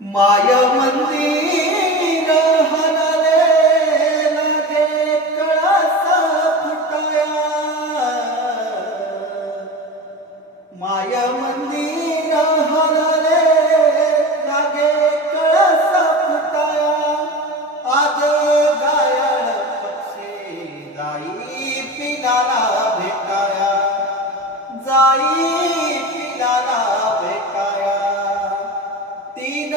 माय मंदिर हरले लागे कळसा फुटाया माय मंदिर हरले लागे कळसा फुटाया आज गायळ पक्षी जाई पिलाला भेटाया जाई पिलाला भेटाया तीन